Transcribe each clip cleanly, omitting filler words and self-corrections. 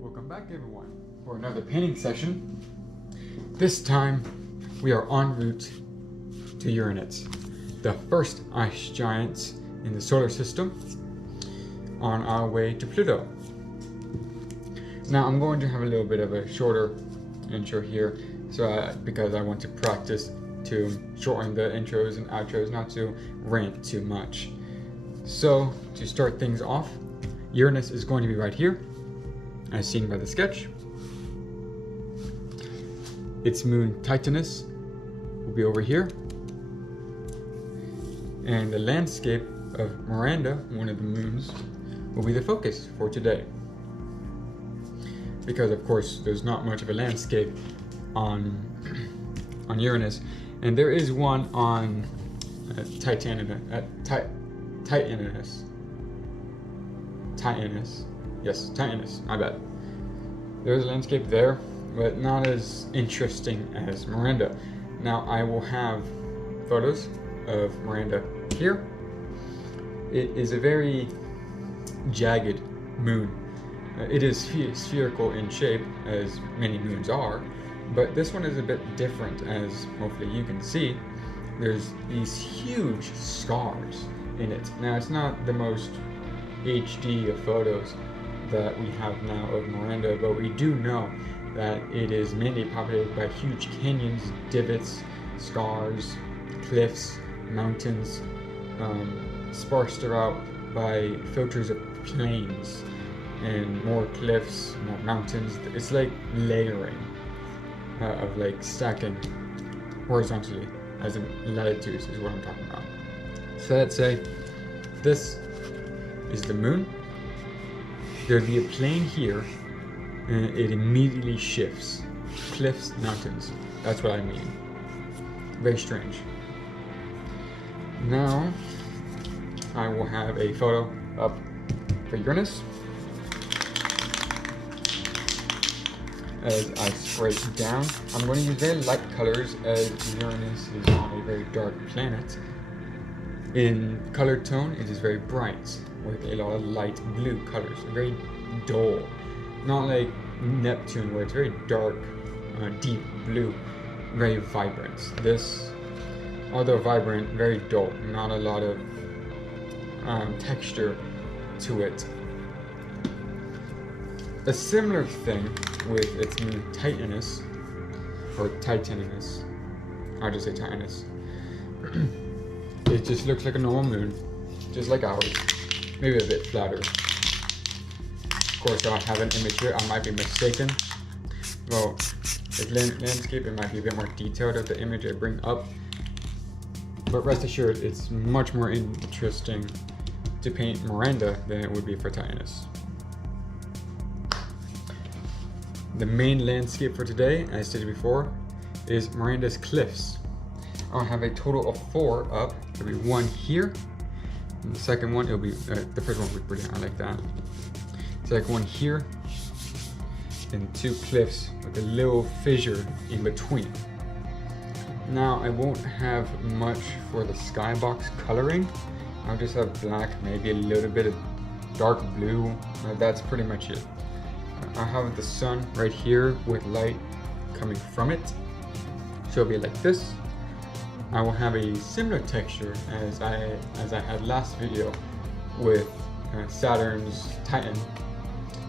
Welcome back everyone for another painting session. This time we are en route to Uranus, the first ice giant in the solar system, on our way to Pluto. Now I'm going to have a little bit of a shorter intro here because I want to practice to shorten the intros and outros, not to rant too much. So to start things off, Uranus is going to be right here, as seen by the sketch. Its moon Titanis will be over here, and the landscape of Miranda, one of the moons, will be the focus for today. Because of course there's not much of a landscape on Uranus, and there is one on Titanis. Yes, Titanius, my bad. There's a landscape there, but not as interesting as Miranda. Now I will have photos of Miranda here. It is a very jagged moon. It is spherical in shape, as many moons are, but this one is a bit different, as hopefully you can see. There's these huge scars in it. Now it's not the most HD of photos that we have now of Miranda, but we do know that it is mainly populated by huge canyons, divots, scars, cliffs, mountains, sparsed throughout by filters of plains and more cliffs, more mountains. It's like layering of like stacking horizontally, as in latitudes is what I'm talking about. So let's say this is the moon. There'd be a plane here, and it immediately shifts. Cliffs, mountains. That's what I mean. Very strange. Now, I will have a photo up for Uranus. As I spray it down, I'm going to use very light colors, as Uranus is on a very dark planet. In color tone, it is very bright, with a lot of light blue colors, very dull. Not like Neptune, where it's very dark, deep blue, very vibrant. This, although vibrant, very dull, not a lot of texture to it. A similar thing with its moon Titanis, or Titanis, I'll just say Titanis. It just looks like a normal moon, just like ours, maybe a bit flatter. Of course, I have an image here, I might be mistaken. Well, the landscape, it might be a bit more detailed of the image I bring up, but rest assured, it's much more interesting to paint Miranda than it would be for Titanis. The main landscape for today, as stated before, is Miranda's cliffs. I'll have a total of 4 up. There'll be 1 here, and the second one, it'll be, the first one will be brilliant, I like that. Second one here, and 2 cliffs with a little fissure in between. Now, I won't have much for the skybox coloring. I'll just have black, maybe a little bit of dark blue. That's pretty much it. I have the sun right here with light coming from it, so it'll be like this. I will have a similar texture as I had last video with Saturn's Titan.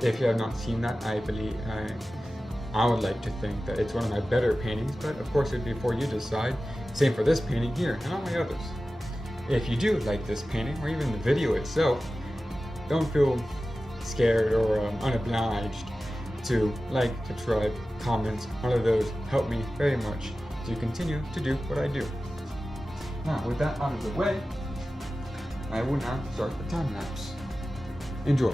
If you have not seen that, I believe I would like to think that it's one of my better paintings, but of course it'd be for you to decide. Same for this painting here and all my others. If you do like this painting, or even the video itself, don't feel scared or unobliged to like, subscribe, comment. All of those help me very much to continue to do what I do. Now, with that out of the way, I will now start the time lapse. Enjoy.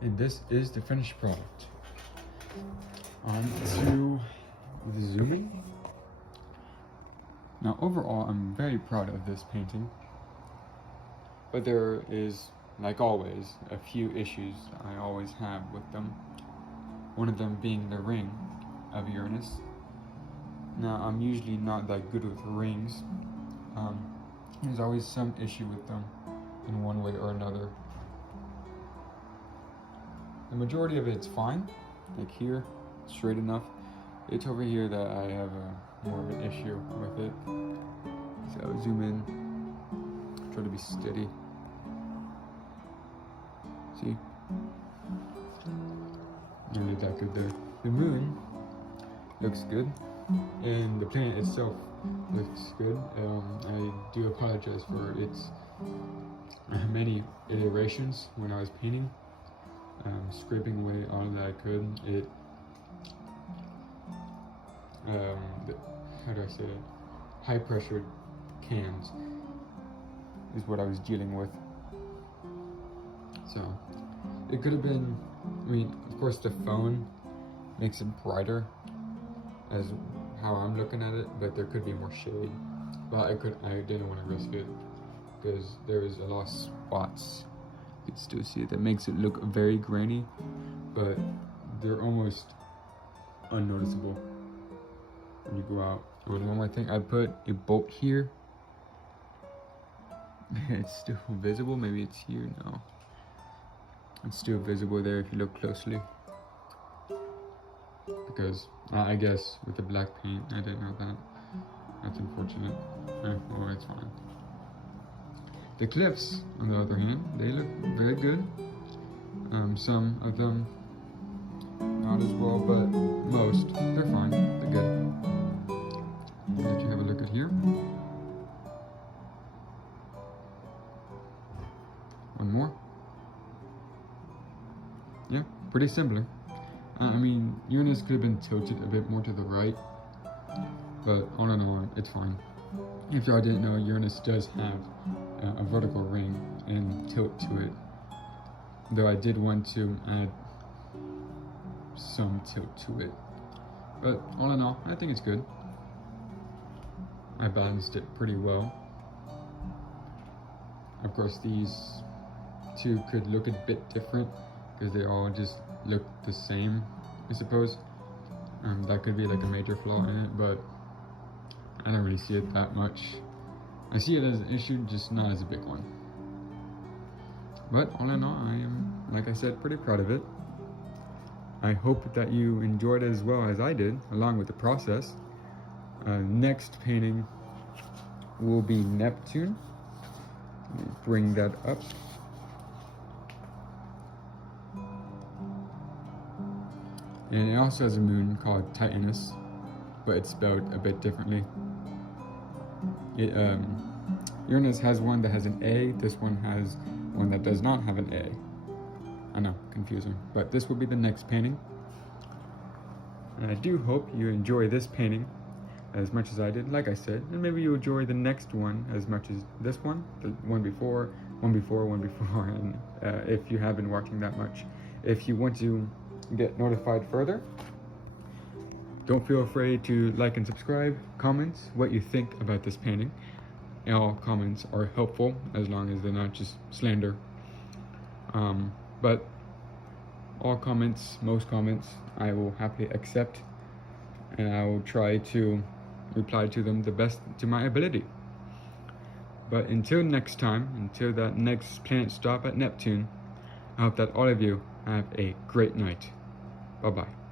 And this is the finished product. On to the zooming. Now overall, I'm very proud of this painting, but there is, like always, a few issues I always have with them. One of them being the ring of Uranus. Now, I'm usually not that good with rings. There's always some issue with them in one way or another. The majority of it's fine, like here, straight enough. It's over here that I have more of an issue with it. So I'll zoom in, try to be steady. See? Not really that good there. The moon looks good, and the planet itself looks good. I do apologize for its many iterations when I was painting, scraping away all that I could. How do I say it? High pressure cans is what I was dealing with. So it could have been, I mean, of course the phone makes it brighter as how I'm looking at it, but there could be more shade. But I didn't want to risk it because there was a lot of spots. You can still see it. That makes it look very grainy, but they're almost unnoticeable when you go out. And one more thing, I put a bolt here. It's still visible. Maybe it's here now. It's still visible there if you look closely. Because I guess with the black paint, I didn't know that. That's unfortunate. Well, it's fine. The cliffs, on the other hand, they look very good. Some of them not as well, but most, they're fine. They're good. I'll let you have a look at here. One more. Yeah, pretty similar. I mean, Uranus could have been tilted a bit more to the right, but all in all, it's fine. If y'all didn't know, Uranus does have a vertical ring and tilt to it, though I did want to add some tilt to it. But all in all, I think it's good. I balanced it pretty well. Of course, these two could look a bit different because they all just look the same, I suppose. That could be like a major flaw in it, but I don't really see it that much. I see it as an issue, just not as a big one. But all in all, I am, like I said, pretty proud of it. I hope that you enjoyed it as well as I did, along with the process. Next painting will be Neptune. Let me bring that up. And it also has a moon called Titanis, but it's spelled a bit differently. Uranus has one that has an A, this one has one that does not have an A. I know, confusing, but this will be the next painting. And I do hope you enjoy this painting as much as I did, like I said, and maybe you enjoy the next one as much as this one, the one before, and if you have been watching that much. If you want to get notified further, don't feel afraid to like and subscribe. Comment what you think about this painting. And all comments are helpful as long as they're not just slander. But all comments, most comments, I will happily accept, and I will try to reply to them the best to my ability. But until next time, until that next planet stop at Neptune, I hope that all of you have a great night. Bye-bye.